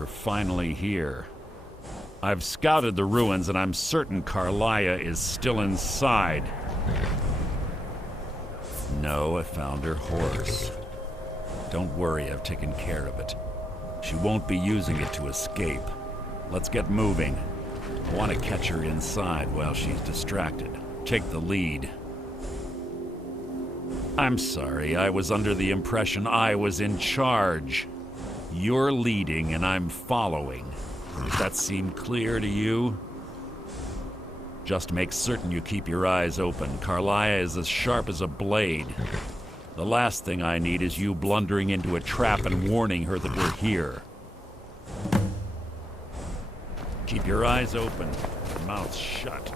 You're finally here. I've scouted the ruins and I'm certain Carlia is still inside. No, I found her horse. Don't worry, I've taken care of it. She won't be using it to escape. Let's get moving. I want to catch her inside while she's distracted. Take the lead. I'm sorry, I was under the impression I was in charge. You're leading and I'm following. Does that seem clear to you? Just make certain you keep your eyes open. Carlia is as sharp as a blade. The last thing I need is you blundering into a trap and warning her that we're here. Keep your eyes open, your mouth shut.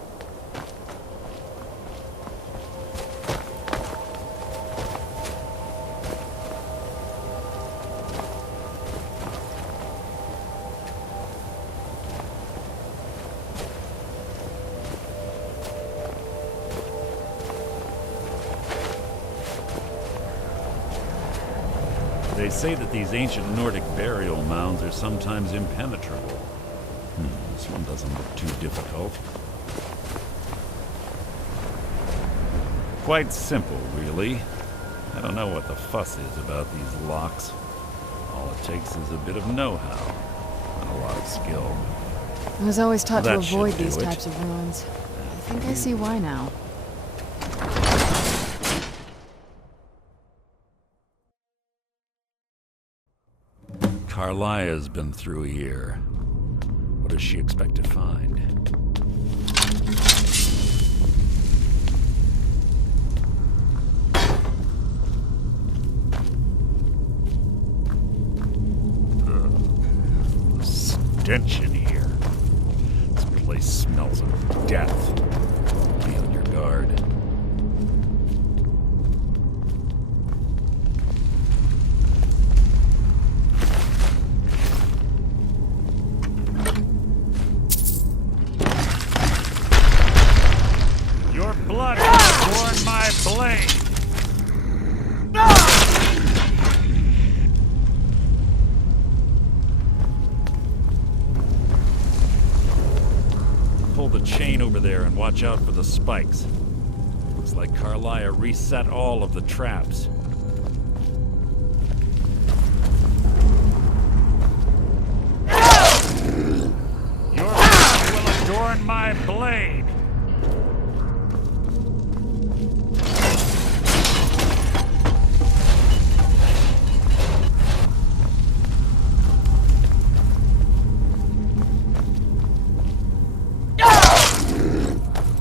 They say that these ancient Nordic burial mounds are sometimes impenetrable. This one doesn't look too difficult. Quite simple, really. I don't know what the fuss is about these locks. All it takes is a bit of know-how and a lot of skill. I was always taught to That should avoid do these it. types of ruins. I think I see why now. Carlia's been through here. What does she expect to find? The stench in here. This place smells of death. Be on your guard. Blood has torn my blade! Pull the chain over there and watch out for the spikes. Looks like Carlia reset all of the traps. Your blood will adorn my blade!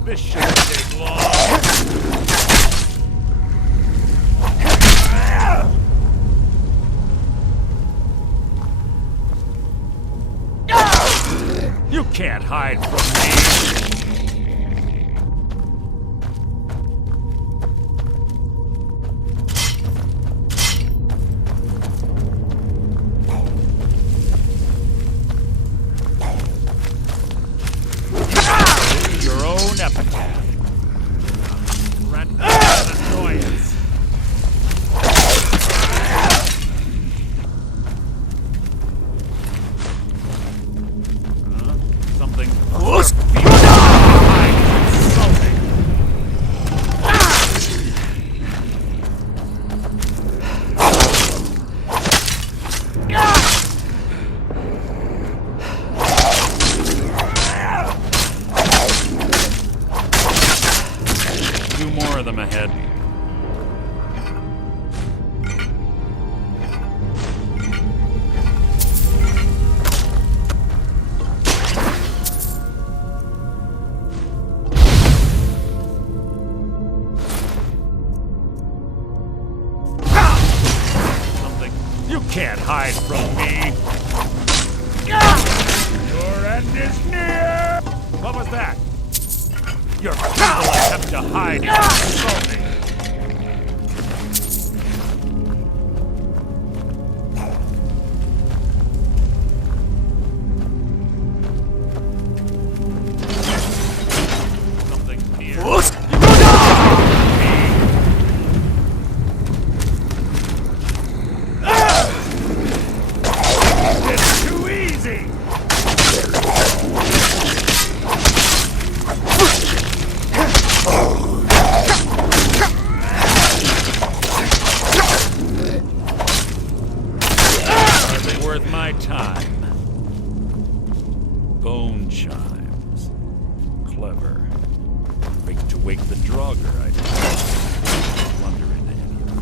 This shouldn't take long. You can't hide from me. Your own epitaph. Threat and annoyance. Something. Two more of them ahead. Something. You can't hide from me. Your end is near. What was that? Your people attempt to hide and insult me. Something near. It's too easy. Bone chimes. Clever. Rigged to wake the Draugr, I suppose. Blunder into any of them.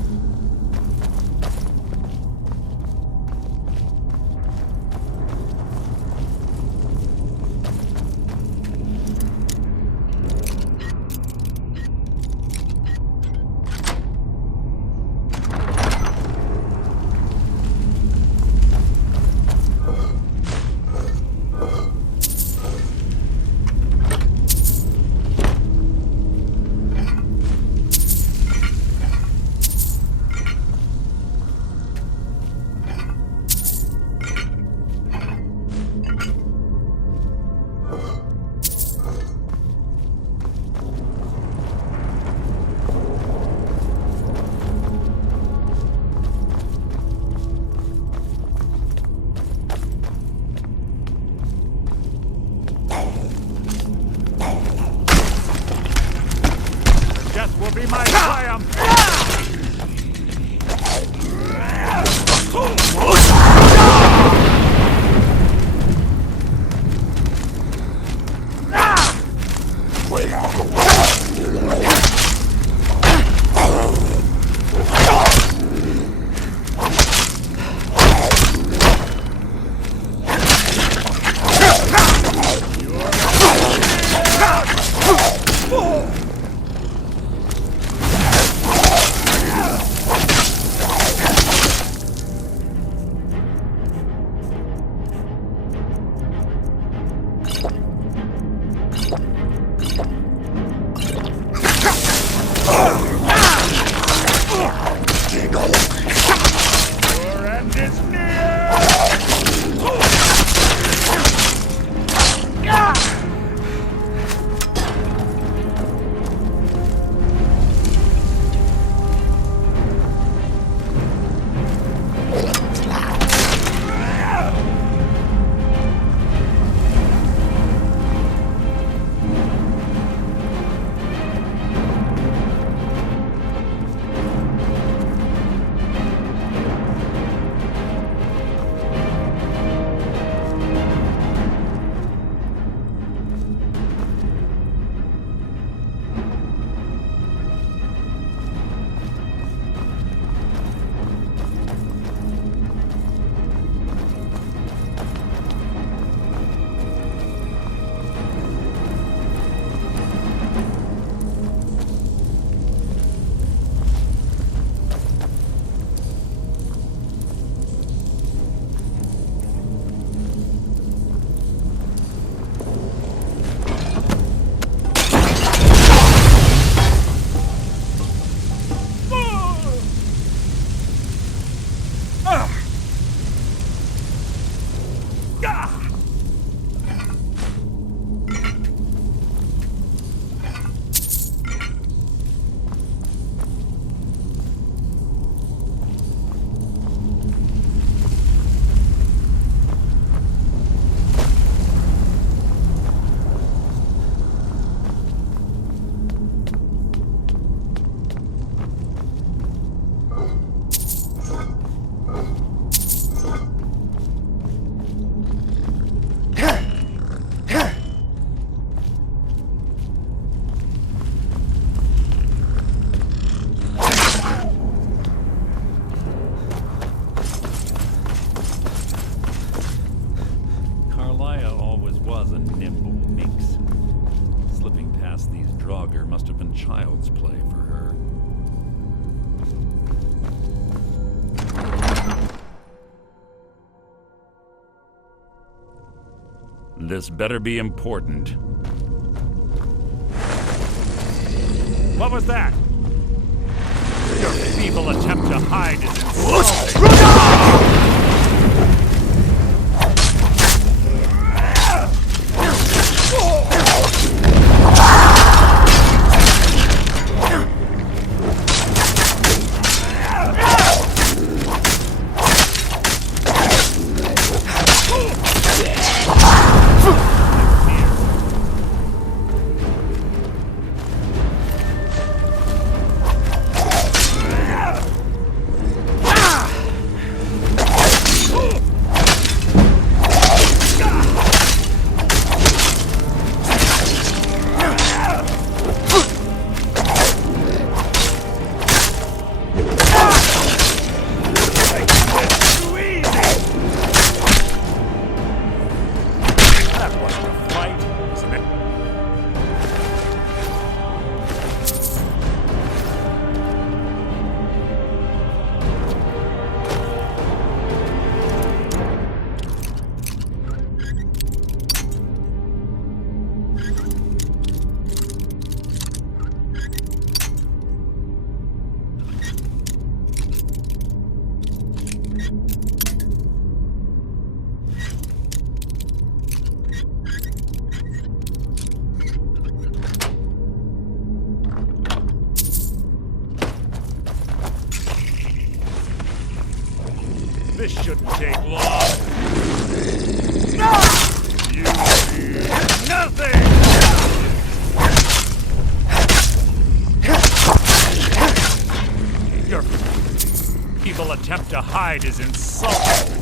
Death will be my triumph! Your end is near! Draugr must have been child's play for her. This better be important. What was that? Your feeble attempt to hide is insulting. This shouldn't take long. You need nothing! Your feeble attempt to hide is insulting.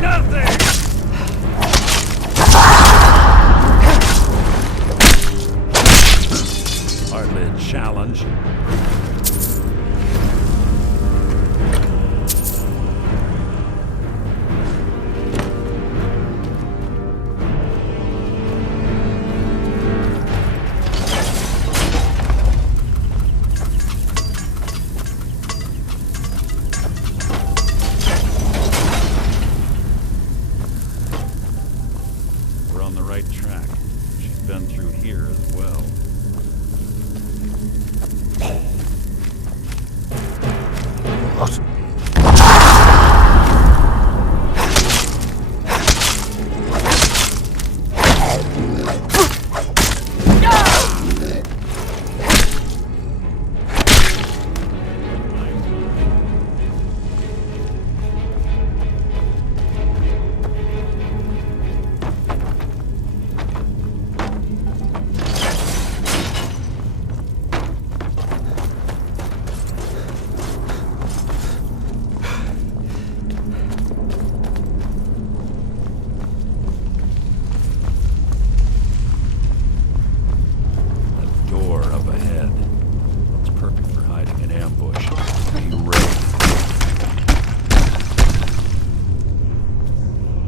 Nothing! Hardly a challenge. We're on the right track. She's been through here as well.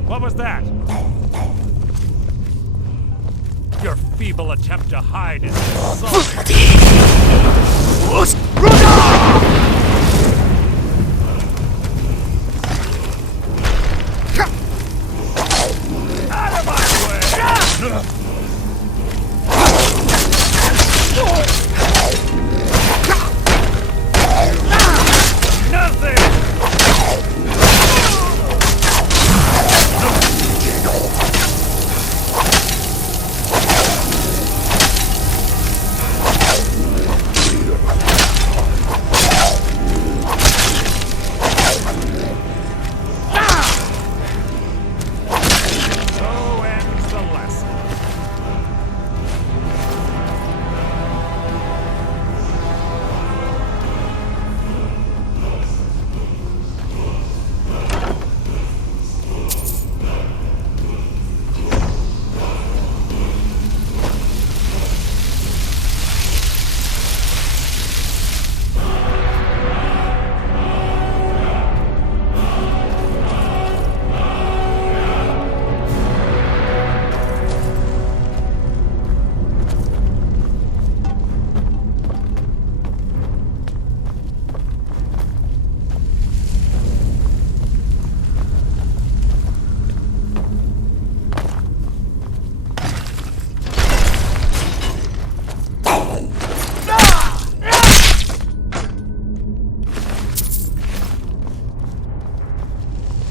What was that? Your feeble attempt to hide is insulting. Out of my way!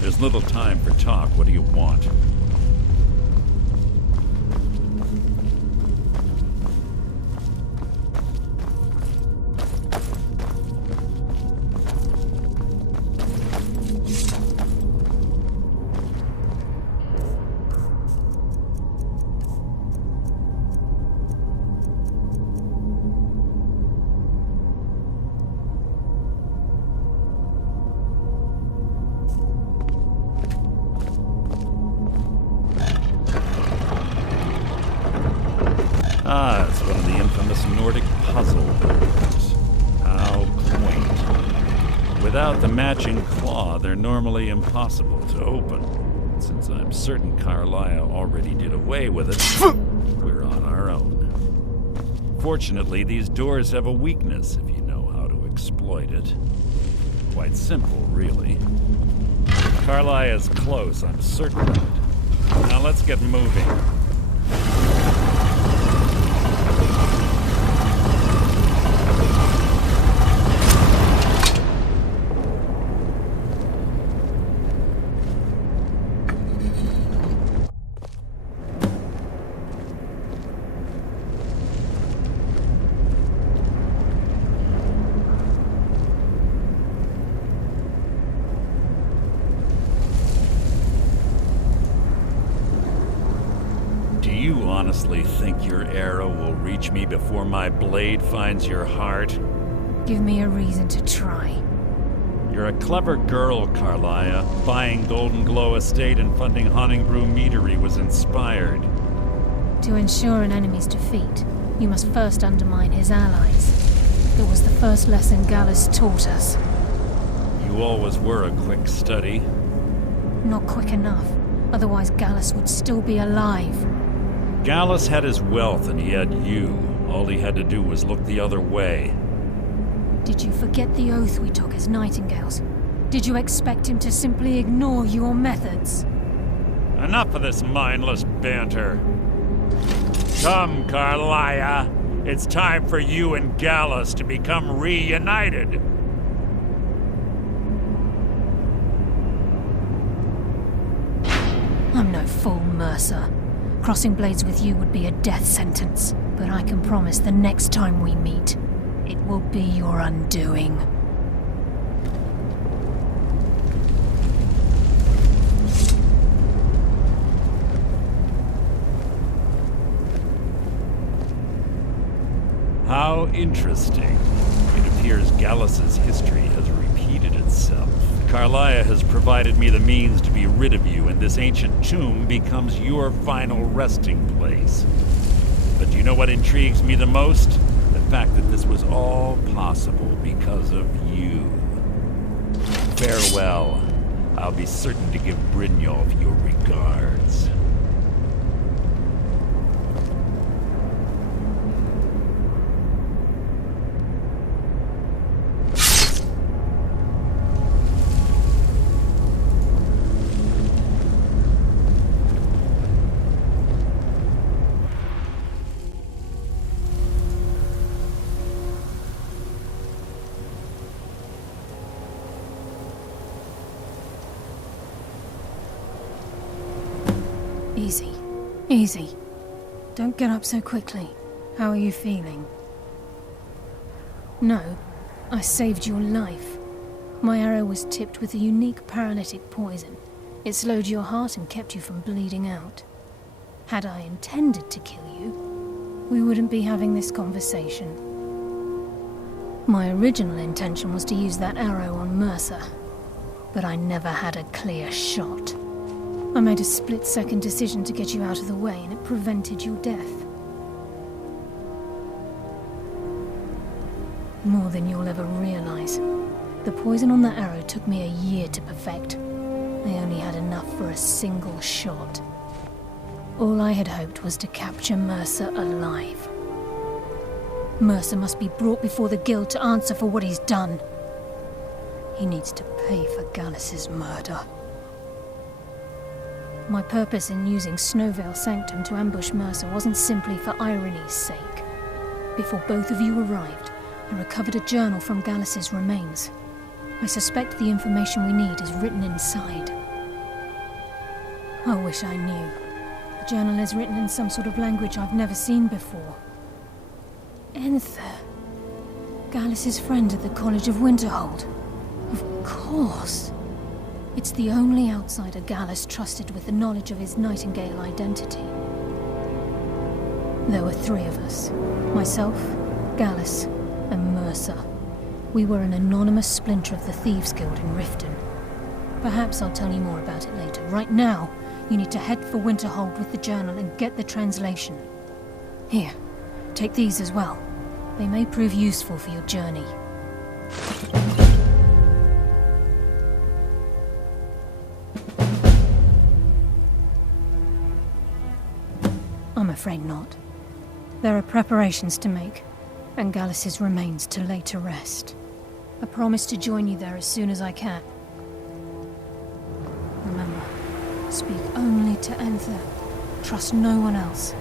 There's little time for talk. What do you want? Ah, it's one of the infamous Nordic puzzle boards. How quaint. Without the matching claw, they're normally impossible to open. Since I'm certain Carlia already did away with it, we're on our own. Fortunately, these doors have a weakness if you know how to exploit it. Quite simple, really. Carlia is close, I'm certain of it. Now let's get moving. honestly think your arrow will reach me before my blade finds your heart? Give me a reason to try. You're a clever girl, Carlia. Buying Golden Glow Estate and funding Honningbrew Meadery was inspired. To ensure an enemy's defeat, you must first undermine his allies. It was the first lesson Gallus taught us. You always were a quick study. Not quick enough, otherwise Gallus would still be alive. Gallus had his wealth and he had you. All he had to do was look the other way. Did you forget the oath we took as Nightingales? Did you expect him to simply ignore your methods? Enough of this mindless banter. Come, Carlia. It's time for you and Gallus to become reunited. I'm no fool, Mercer. Crossing blades with you would be a death sentence, but I can promise the next time we meet, it will be your undoing. How interesting. It appears Gallus's history has repeated itself. Carlia has provided me the means to be rid of you, and this ancient tomb becomes your final resting place. But do you know what intrigues me the most? The fact that this was all possible because of you. Farewell. I'll be certain to give Brynjolf your regards. Easy. Easy. Don't get up so quickly. How are you feeling? No, I saved your life. My arrow was tipped with a unique paralytic poison. It slowed your heart and kept you from bleeding out. Had I intended to kill you, we wouldn't be having this conversation. My original intention was to use that arrow on Mercer, but I never had a clear shot. I made a split-second decision to get you out of the way, and it prevented your death. More than you'll ever realize. The poison on that arrow took me a year to perfect. I only had enough for a single shot. All I had hoped was to capture Mercer alive. Mercer must be brought before the Guild to answer for what he's done. He needs to pay for Gallus's murder. My purpose in using Snowvale Sanctum to ambush Mercer wasn't simply for irony's sake. Before both of you arrived, I recovered a journal from Gallus's remains. I suspect the information we need is written inside. I wish I knew. The journal is written in some sort of language I've never seen before. Enther. Gallus's friend at the College of Winterhold. Of course. It's the only outsider Gallus trusted with the knowledge of his Nightingale identity. There were 3 of us. Myself, Gallus, and Mercer. We were an anonymous splinter of the Thieves' Guild in Riften. Perhaps I'll tell you more about it later. Right now, you need to head for Winterhold with the journal and get the translation. Here, take these as well. They may prove useful for your journey. I'm afraid not. There are preparations to make, and Gallus's remains to lay to rest. I promise to join you there as soon as I can. Remember, speak only to Enther. Trust no one else.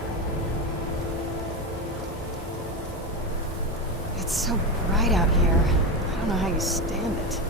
It's so bright out here. I don't know how you stand it.